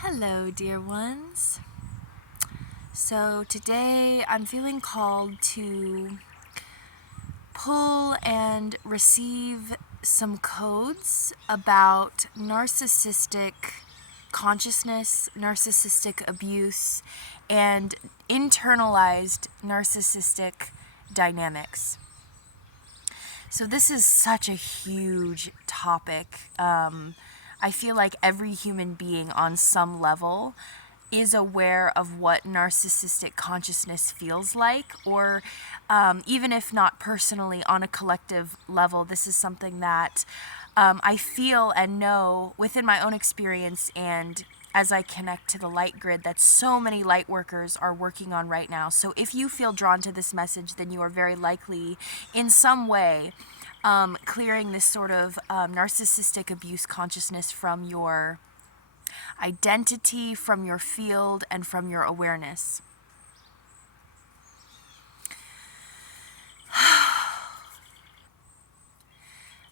Hello, dear ones. So today I'm feeling called to pull and receive some codes about narcissistic consciousness, narcissistic abuse, and internalized narcissistic dynamics. So this is such a huge topic. I feel like every human being on some level is aware of what narcissistic consciousness feels like, or even if not personally, on a collective level, this is something that I feel and know within my own experience, and as I connect to the light grid that so many light workers are working on right now. So if you feel drawn to this message, then you are very likely in some way clearing this sort of narcissistic abuse consciousness from your identity, from your field, and from your awareness.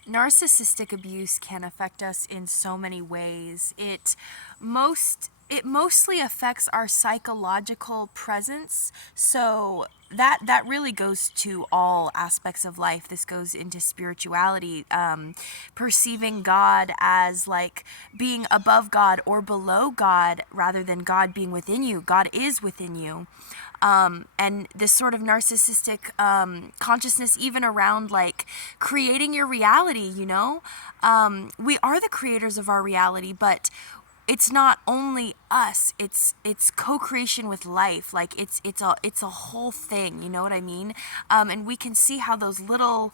Narcissistic abuse can affect us in so many ways. It mostly affects our psychological presence. So that really goes to all aspects of life. This goes into spirituality, perceiving God as like being above God or below God rather than God being within you. God is within you. And this sort of narcissistic consciousness, even around like creating your reality, we are the creators of our reality, but it's not only us, it's co-creation with life. Like it's a whole thing, you know what I mean? And we can see how those little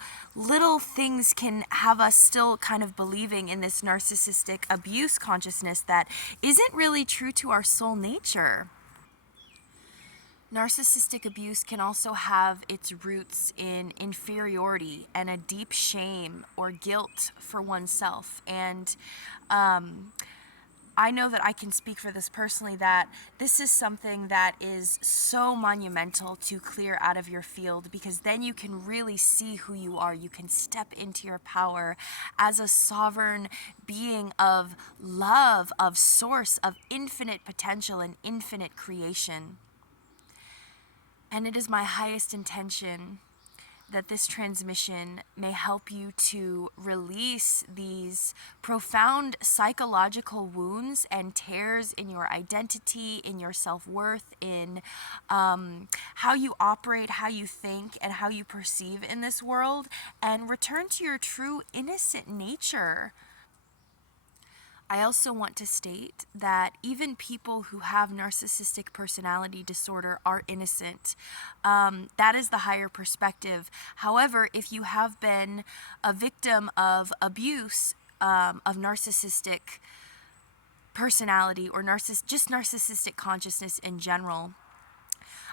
things can have us still kind of believing in this narcissistic abuse consciousness that isn't really true to our soul nature. Narcissistic abuse can also have its roots in inferiority and a deep shame or guilt for oneself. And I know that I can speak for this personally, that this is something that is so monumental to clear out of your field, because then you can really see who you are. You can step into your power as a sovereign being of love, of source, of infinite potential and infinite creation. And it is my highest intention that this transmission may help you to release these profound psychological wounds and tears in your identity, in your self-worth, in how you operate, how you think, and how you perceive in this world, and return to your true innocent nature. I also want to state that even people who have narcissistic personality disorder are innocent. That is the higher perspective. However, if you have been a victim of abuse, of narcissistic personality, or just narcissistic consciousness in general,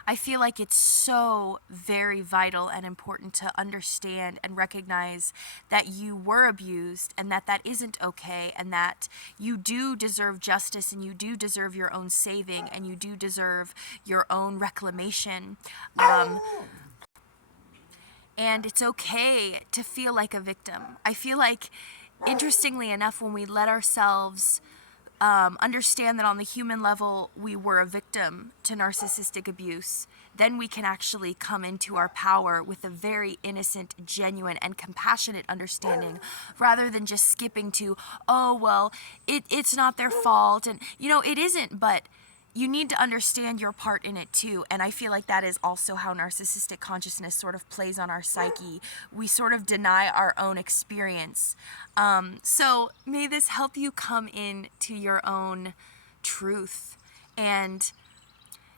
I feel like it's so very vital and important to understand and recognize that you were abused, and that isn't okay, and that you do deserve justice, and you do deserve your own saving, and you do deserve your own reclamation. And it's okay to feel like a victim. I feel like, interestingly enough, when we let ourselves understand that on the human level we were a victim to narcissistic abuse, then we can actually come into our power with a very innocent, genuine, and compassionate understanding, rather than just skipping to, oh, well, it's not their fault. And, it isn't, but you need to understand your part in it too. And I feel like that is also how narcissistic consciousness sort of plays on our psyche. We sort of deny our own experience. So may this help you come in to your own truth, and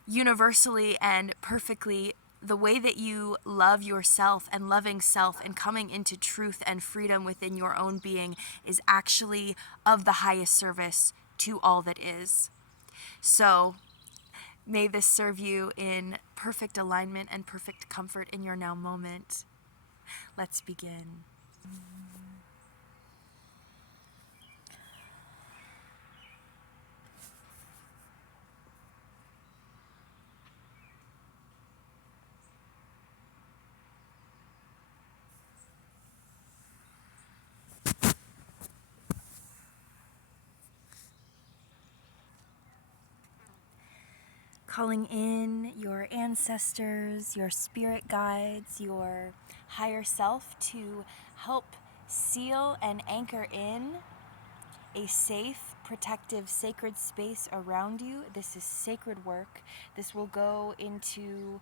universally and perfectly, the way that you love yourself and loving self and coming into truth and freedom within your own being is actually of the highest service to all that is. So may this serve you in perfect alignment and perfect comfort in your now moment. Let's begin. Calling in your ancestors, your spirit guides, your higher self to help seal and anchor in a safe, protective, sacred space around you. This is sacred work. This will go into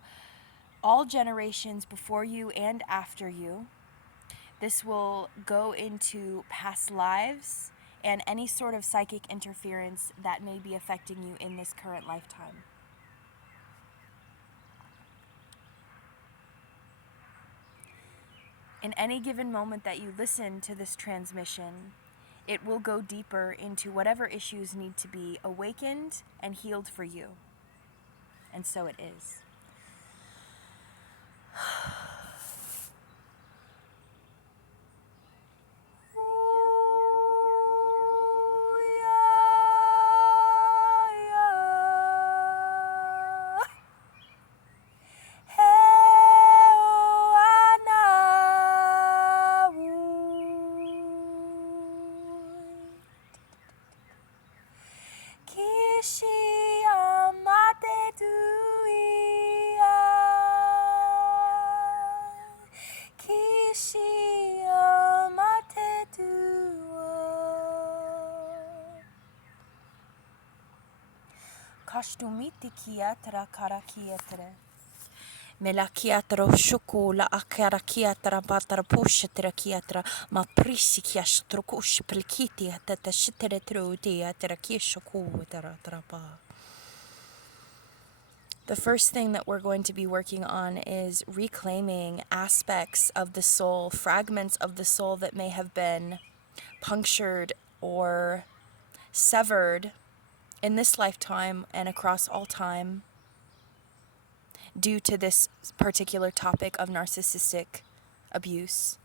all generations before you and after you. This will go into past lives and any sort of psychic interference that may be affecting you in this current lifetime. In any given moment that you listen to this transmission, it will go deeper into whatever issues need to be awakened and healed for you. And so it is. Kashtumiti kiatra karakiatre. Melakiatra shuku la akarakiatra batara pushetra kiatra ma prisi kiastro kush plikiti tata shitere trudi atra kishoku trapa. The first thing that we're going to be working on is reclaiming aspects of the soul, fragments of the soul that may have been punctured or severed in this lifetime and across all time due to this particular topic of narcissistic abuse.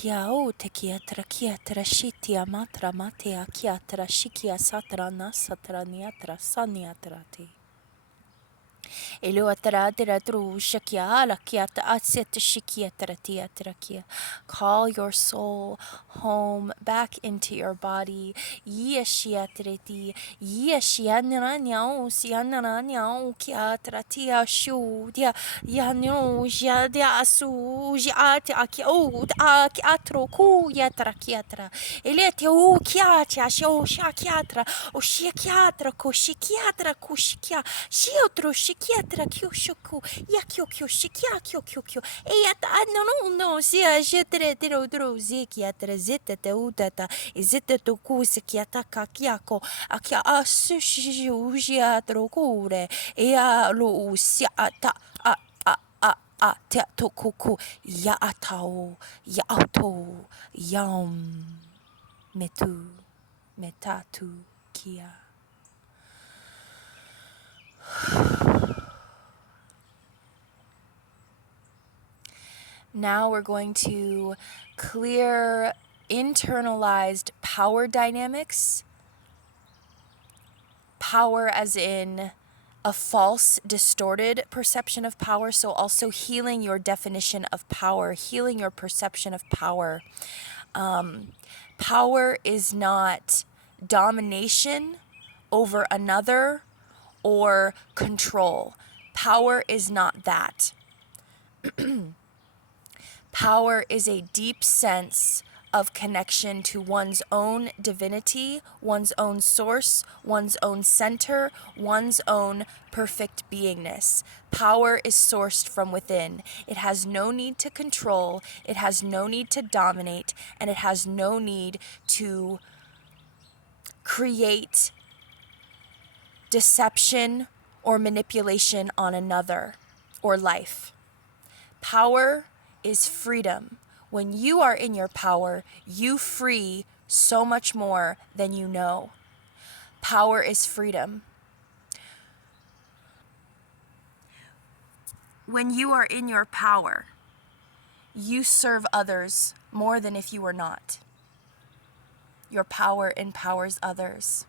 Kiao tekiatra kiatra shitia matra matea kiatra shikia satra nasatra niatra saniatra te. Call your soul home back into your body. Yeshiatreti, yeshianranyao, sianranyao, kiatratia shudia, yano, jadia su, jata kiot, akiatro ku yatrakiatra. Eletio kiatia, sho shakiatra, o shikiatra, koshikiatra, kushikia, shiotro shikiatra, kyoshoku, yakyokyo, shikia, kyokyo, eyata, no, sia, jetre, dro, zikiatra, zeta, teutata, izeta, toku, sikiata, kakiako, akia, asushi, ujiatro, kure, ea, lo, siata, te tokuku, yaatao, yaato, yam, metu, metatu, kia. Now we're going to clear internalized power dynamics. Power as in a false, distorted perception of power. So also healing your definition of power, healing your perception of power. Power is not domination over another or control. Power is not that. Power is a deep sense of connection to one's own divinity, one's own source, one's own center, one's own perfect beingness. Power is sourced from within. It has no need to control, it has no need to dominate, and it has no need to create deception or manipulation on another or life. Power is freedom. When you are in your power, you free so much more than you know. Power is freedom. When you are in your power, you serve others more than if you were not. Your power empowers others.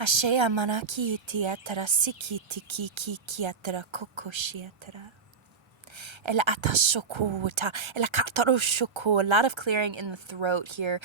Ashea manaki tiatara siki tiki kiatara kokoshiatara. A lot of clearing in the throat here.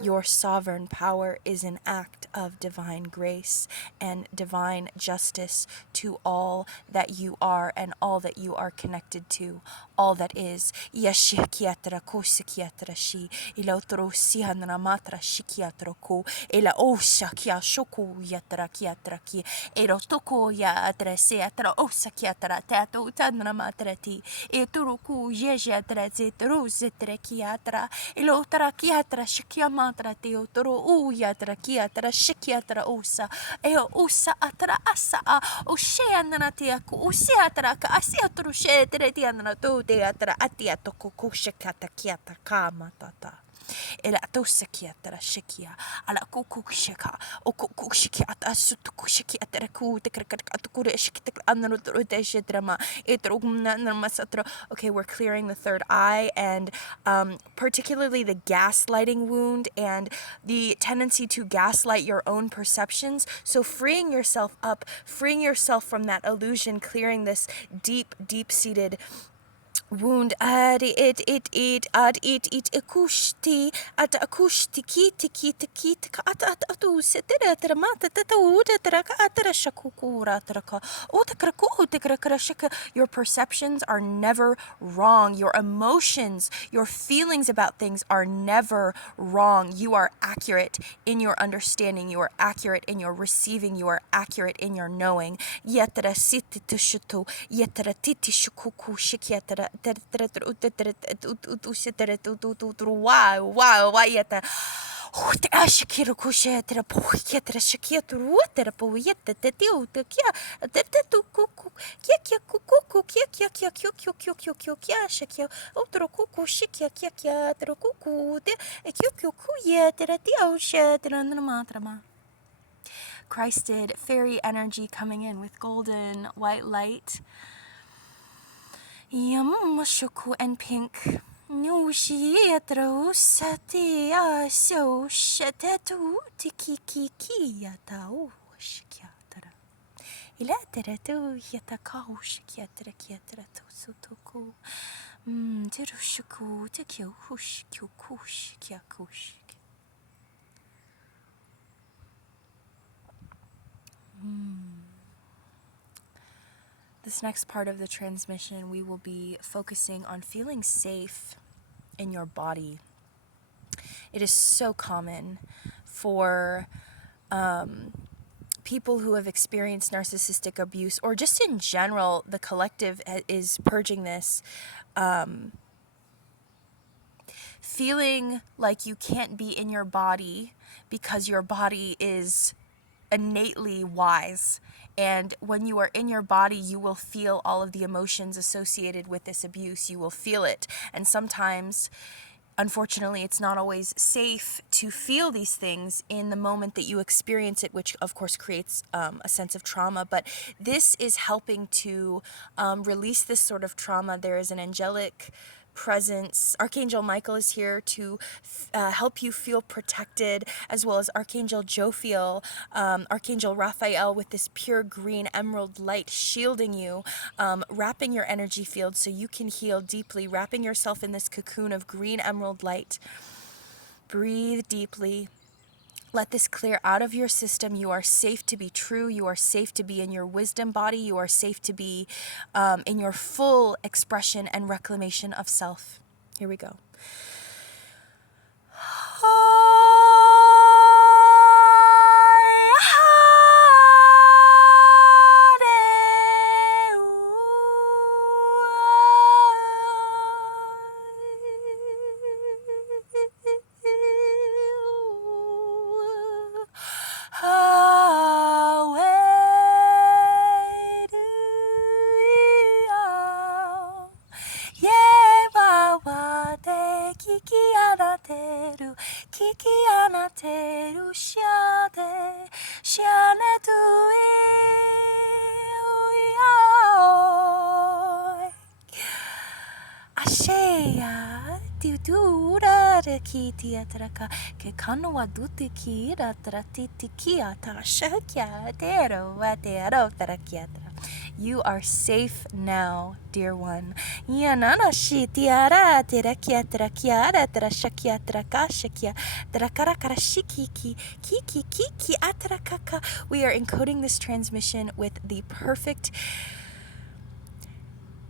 Your sovereign power is an act of divine grace and divine justice to all that you are and all that you are connected to, all that is. Yashikiatra kosikiatra shi ilotro sihanra matra shikiatra ko ela osha kia shoku yatra kiatra ki erotoko ya adrese atra osa kiatra tato tanra matra ti eturuku yejatra zetro zetre kiatra elotra kiatra shikia matra te otoro u yatra kiatra shikiatra osa eo osa atra asa o sheanana te aku o seatra ka asiatru she tere tiana to te atra atia to kukushikata kiata kamatata ela tosa kiata shikia ala kukushika o kukushikiata sutukushikiata ku te krakakura shikita anano te shedrama etrugna masatra. Okay, we're clearing the third eye and particularly the gaslighting wound and the tendency to gaslight your own perceptions. So freeing yourself up, freeing yourself from that illusion, clearing this deep-seated wound ad it akushti at akushti ki at atu setera tramata tatu traka atra shakukura traka otakraku tekrakrashika. Your perceptions are never wrong. Your emotions, your feelings about things are never wrong. You are accurate in your understanding. You are accurate in your receiving. You are accurate in your knowing. Yetara sititushutu yetara titishukuku shikyatara why yet Ashikiro kushetra poiketra shiketru water poeta te tiu te kia te kuku kia kuku kia shikio otro kuku shikia kia tro kuku te kyo kuye te tiu shetra matrama. Christed fairy energy coming in with golden white light. Yamashuku and pink. No shietro satia so shatetu tiki yatao shikiatara. Ilatera tu yatakao shikiatra kiatra to sutoku. Terushuku tekyo hush kyukush kyakush. This next part of the transmission, we will be focusing on feeling safe in your body. It is so common for people who have experienced narcissistic abuse, or just in general, the collective is purging this, feeling like you can't be in your body because your body is innately wise And when you are in your body, you will feel all of the emotions associated with this abuse. You will feel it. And sometimes, unfortunately, it's not always safe to feel these things in the moment that you experience it, which of course creates a sense of trauma. But this is helping to release this sort of trauma. There is an angelic presence. Archangel Michael is here to help you feel protected, as well as Archangel Jophiel, Archangel Raphael with this pure green emerald light shielding you, wrapping your energy field so you can heal deeply, wrapping yourself in this cocoon of green emerald light. Breathe deeply. Let this clear out of your system. You are safe to be true. You are safe to be in your wisdom body. You are safe to be in your full expression and reclamation of self. Here we go. Ke kanoa dute ki ira tara titi kia ta shakia tero wa te aro tara kia tara. You are safe now, dear one. Ia nana shi tiara tera kia tara kia ara tara shakia tara ka shakia tara kara kara shiki ki atara kaka. We are encoding this transmission with the perfect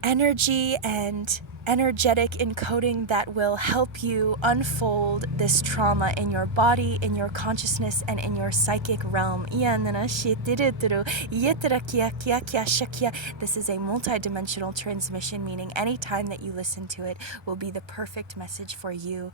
energy and energetic encoding that will help you unfold this trauma in your body, in your consciousness, and in your psychic realm. This is a multi-dimensional transmission, meaning any time that you listen to it will be the perfect message for you.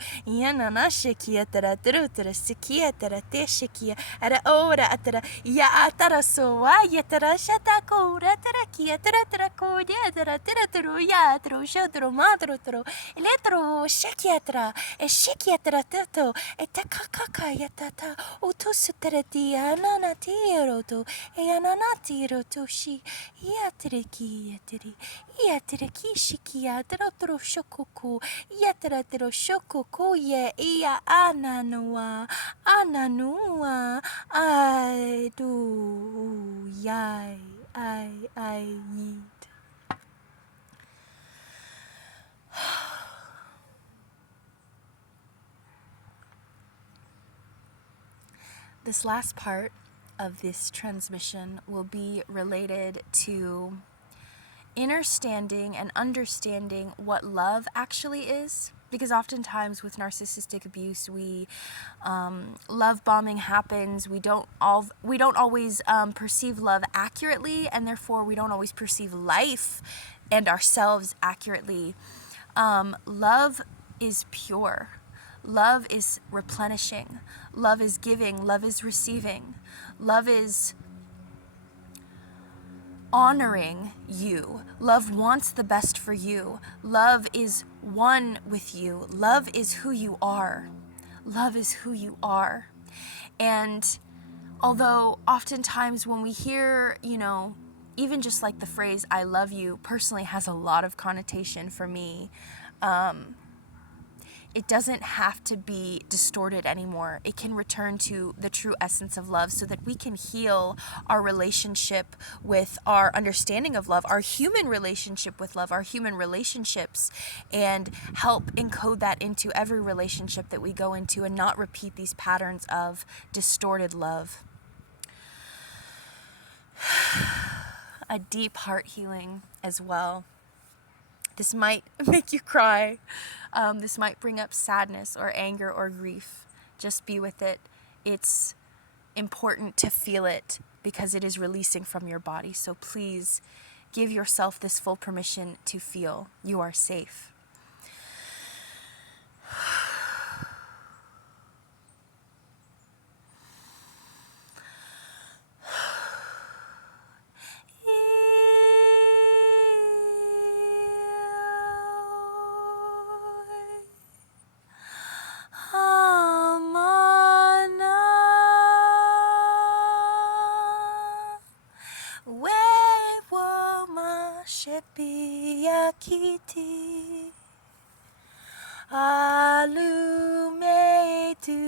Eletro shakiatra, eshikiatra tato, etakaka yatata, utusutreti ananatiro to, eananatiro to shi, yatreki yatri, yatreki shikiatra tro shokuku, yatratro shokuku ye, ia ananua, I do, yai, I eat. This last part of this transmission will be related to understanding what love actually is. Because oftentimes with narcissistic abuse, love bombing happens. We don't always perceive love accurately, and therefore we don't always perceive life and ourselves accurately. Love is pure. Love is replenishing. Love is giving. Love is receiving. Love is honoring you. Love wants the best for you. Love is one with you. Love is who you are. Love is who you are. And although oftentimes when we hear, even just like the phrase, I love you, personally has a lot of connotation for me. It doesn't have to be distorted anymore. It can return to the true essence of love so that we can heal our relationship with our understanding of love, our human relationship with love, our human relationships, and help encode that into every relationship that we go into and not repeat these patterns of distorted love. A deep heart healing as well. This might make you cry. This might bring up sadness or anger or grief. Just be with it. It's important to feel it because it is releasing from your body. So please give yourself this full permission to feel. You are safe. Shepia kiti alume tu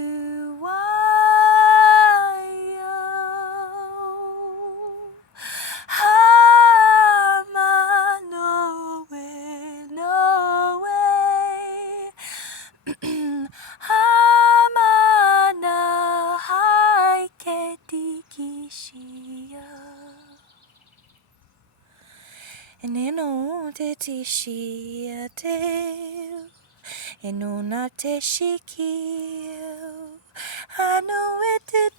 wayo hama no way hama na haike tikishia Neno te tishia te Eno na te shikio Ano ete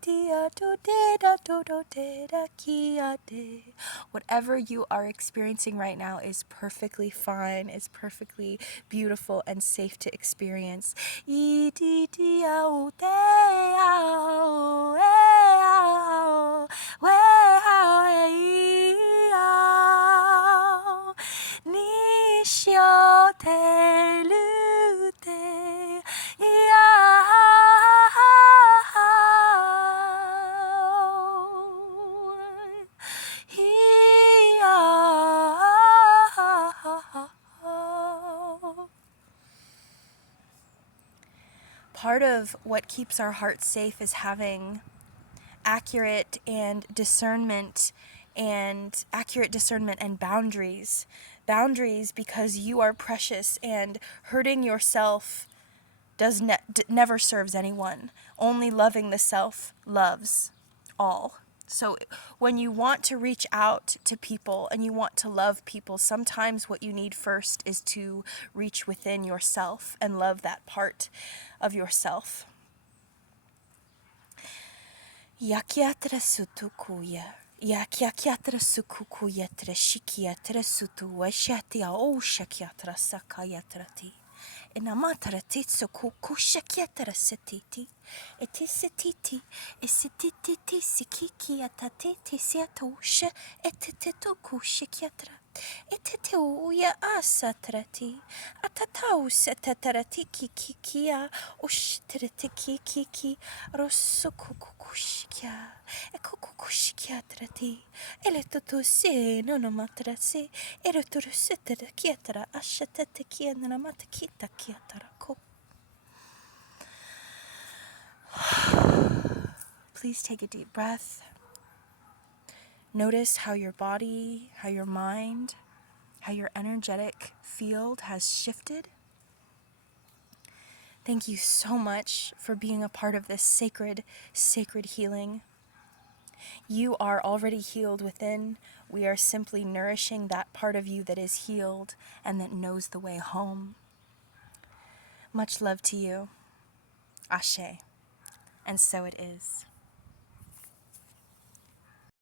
ti ato de da do do de da kia de. Whatever you are experiencing right now is perfectly fine, is perfectly beautiful and safe to experience. I ti ti au te au e au we au e au ni shio te lu te Part of what keeps our hearts safe is having accurate discernment and boundaries. Boundaries because you are precious and hurting yourself never serves anyone. Only loving the self loves all. So when you want to reach out to people and you want to love people, sometimes what you need first is to reach within yourself and love that part of yourself. Yakiatra sutu kuya. Yakiatra sukukuya tre shikiatra sutu washatia o shakiatra sakayatrati. Inamatara titsu kushakiatra setiti. Etisititi. Esititi sikiki atatiti siatosha. Etitetu kushakiatra. Eteteuya asatrati. Atatau setatarati kikia. Ushtrati kiki. Rosukukushkia. Ekukukushkiatrati. Eletutusi nonomatrasi. Ereturusetera kiatra. Ashatete kienamata kita kiatarako. Please take a deep breath. Notice how your body, how your mind, how your energetic field has shifted. Thank you so much for being a part of this sacred healing. You are already healed within. We are simply nourishing that part of you that is healed and that knows the way home. Much love to you. Ashe. And so it is.